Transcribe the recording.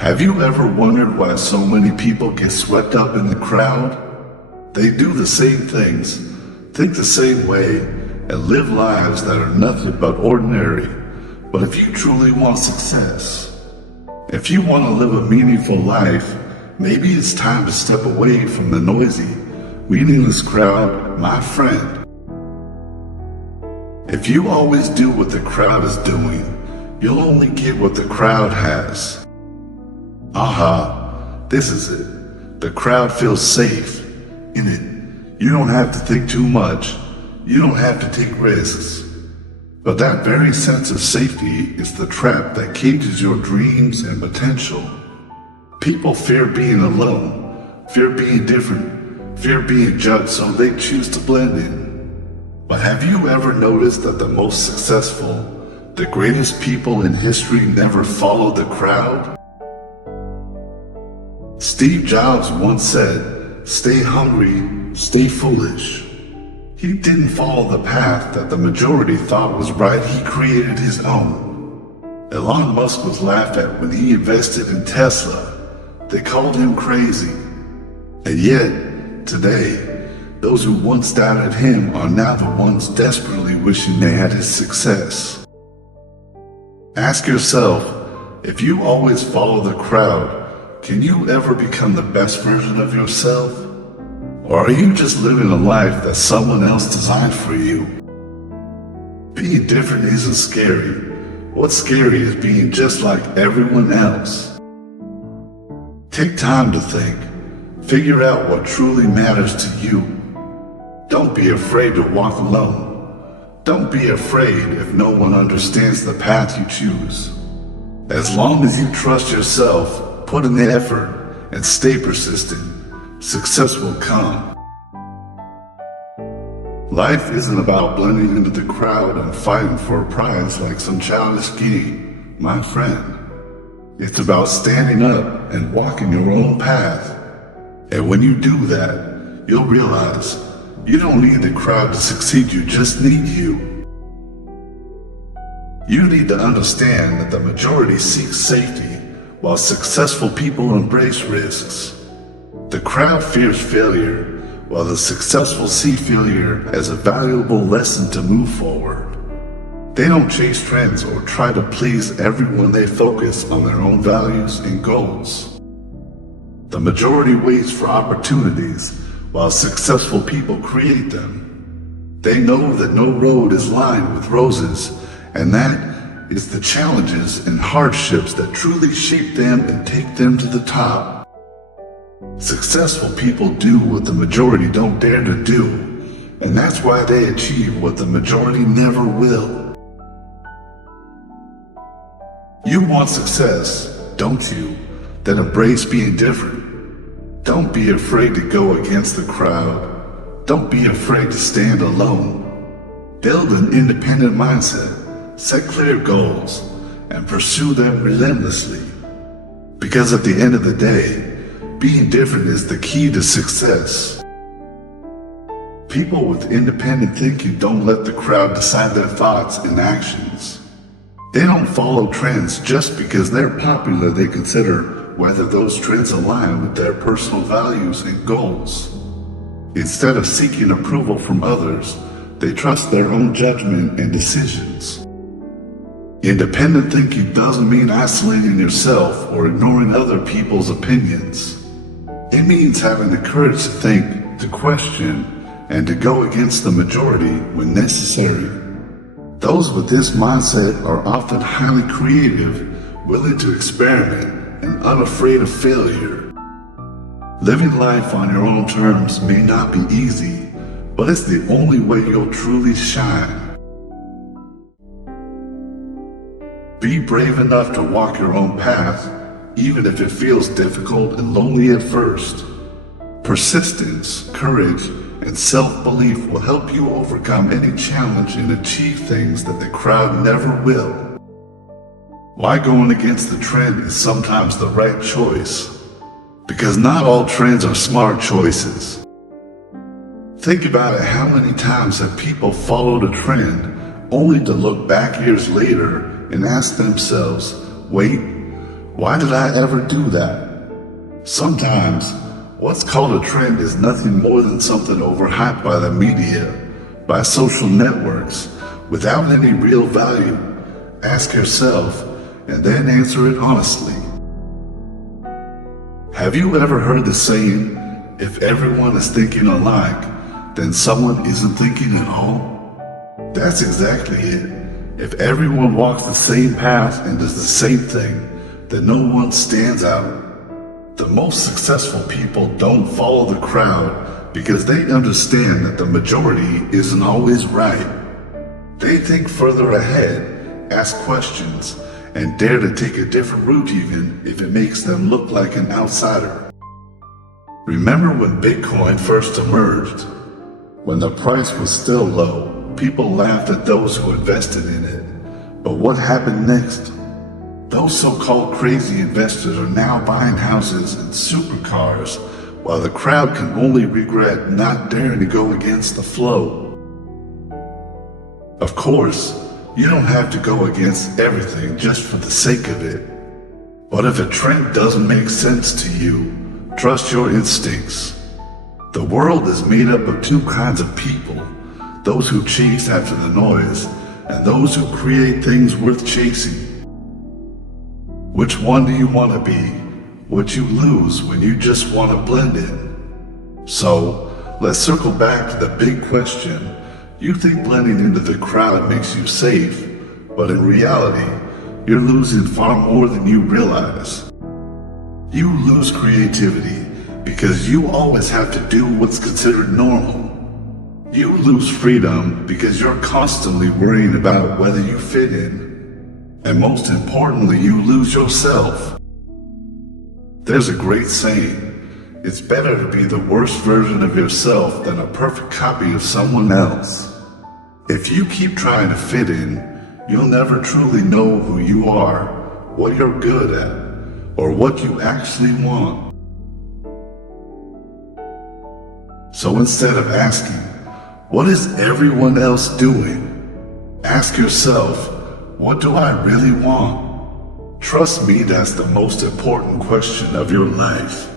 Have you ever wondered why so many people get swept up in the crowd? They do the same things, think the same way, and live lives that are nothing but ordinary. But if you truly want success, if you want to live a meaningful life, maybe it's time to step away from the noisy, meaningless crowd, my friend. If you always do what the crowd is doing, you'll only get what the crowd has. Aha, this is it. The crowd feels safe in it. You don't have to think too much. You don't have to take risks. But that very sense of safety is the trap that cages your dreams and potential. People fear being alone, fear being different, fear being judged, so they choose to blend in. But have you ever noticed that the most successful, the greatest people in history never followed the crowd? Steve Jobs once said, "Stay hungry, stay foolish." He didn't follow the path that the majority thought was right, he created his own. Elon Musk was laughed at when he invested in Tesla. They called him crazy. And yet, today, those who once doubted him are now the ones desperately wishing they had his success. Ask yourself, if you always follow the crowd, can you ever become the best version of yourself? Or are you just living a life that someone else designed for you? Being different isn't scary. What's scary is being just like everyone else. Take time to think. Figure out what truly matters to you. Don't be afraid to walk alone. Don't be afraid if no one understands the path you choose. As long as you trust yourself, put in the effort, and stay persistent, success will come. Life isn't about blending into the crowd and fighting for a prize like some childish game, my friend. It's about standing up and walking your own path. And when you do that, you'll realize you don't need the crowd to succeed, you just need you. You need to understand that the majority seeks safety, while successful people embrace risks. The crowd fears failure, while the successful see failure as a valuable lesson to move forward. They don't chase trends or try to please everyone, they focus on their own values and goals. The majority waits for opportunities, while successful people create them. They know that no road is lined with roses, and that is the challenges and hardships that truly shape them and take them to the top. Successful people do what the majority don't dare to do, and that's why they achieve what the majority never will. You want success, don't you? Then embrace being different. Don't be afraid to go against the crowd. Don't be afraid to stand alone. Build an independent mindset, set clear goals, and pursue them relentlessly. Because at the end of the day, being different is the key to success. People with independent thinking don't let the crowd decide their thoughts and actions. They don't follow trends just because they're popular. They consider whether those trends align with their personal values and goals. Instead of seeking approval from others, they trust their own judgment and decisions. Independent thinking doesn't mean isolating yourself or ignoring other people's opinions. It means having the courage to think, to question, and to go against the majority when necessary. Those with this mindset are often highly creative, willing to experiment, and unafraid of failure. Living life on your own terms may not be easy, but it's the only way you'll truly shine. Be brave enough to walk your own path, even if it feels difficult and lonely at first. Persistence, courage, and self-belief will help you overcome any challenge and achieve things that the crowd never will. Why going against the trend is sometimes the right choice, because not all trends are smart choices. Think about it, how many times have people followed a trend only to look back years later and ask themselves, wait, Why did I ever do that? Sometimes, what's called a trend is nothing more than something overhyped by the media, by social networks, without any real value. Ask yourself, and then answer it honestly. Have you ever heard the saying, if everyone is thinking alike, then someone isn't thinking at all? That's exactly it. If everyone walks the same path and does the same thing, then no one stands out. The most successful people don't follow the crowd because they understand that the majority isn't always right. They think further ahead, ask questions, and dare to take a different route even if it makes them look like an outsider. Remember when Bitcoin first emerged? When the price was still low, people laughed at those who invested in it. But what happened next? Those so-called crazy investors are now buying houses and supercars, while the crowd can only regret not daring to go against the flow. Of course, you don't have to go against everything just for the sake of it. But if a trend doesn't make sense to you, trust your instincts. The world is made up of two kinds of people, those who chase after the noise and those who create things worth chasing. Which one do you want to be? What you lose when you just want to blend in? So, let's circle back to the big question. You think blending into the crowd makes you safe, but in reality, you're losing far more than you realize. You lose creativity because you always have to do what's considered normal. You lose freedom because you're constantly worrying about whether you fit in. And most importantly, you lose yourself. There's a great saying, it's better to be the worst version of yourself than a perfect copy of someone else. If you keep trying to fit in, you'll never truly know who you are, what you're good at, or what you actually want. So instead of asking, what is everyone else doing? Ask yourself, what do I really want? Trust me, that's the most important question of your life.